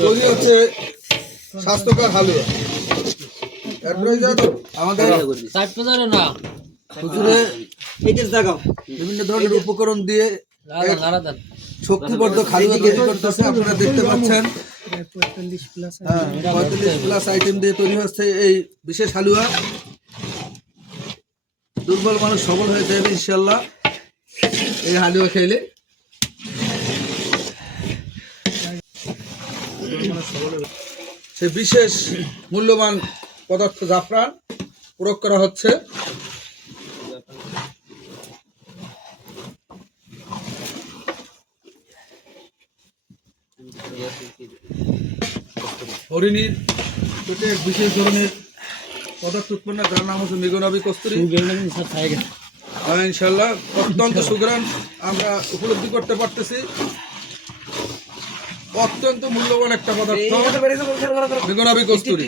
তৈরি হচ্ছে স্বাস্থ্যকর হালুয়া। এরপরে আমাদের হুজুরে বিভিন্ন ধরনের উপকরণ দিয়ে শক্তিবর্ধক হালুয়া তৈরি করতেছে। আপনারা দেখতে পাচ্ছেন 45+ আইটেম দিয়ে তৈরি হচ্ছে এই বিশেষ হালুয়া। দুর্বল মানুষ সবল হয়ে যাবে ইনশাল্লাহ এই হালুয়া খেলে। সে বিশেষ মূল্যবান পদার্থ জাফরান প্রয়োগ করা হচ্ছে। হরিণীর পেটে এক বিশেষ ধরনের পদার্থ উৎপন্ন, যার নাম হচ্ছে মৃগনাভি কস্তুরী। ইনশাল্লাহ অত্যন্ত সুগ্রাণ আমরা উপলব্ধি করতে পারতেছি। অত্যন্ত মূল্যবান একটা পদার্থ মৃগনাভি কস্তুরী।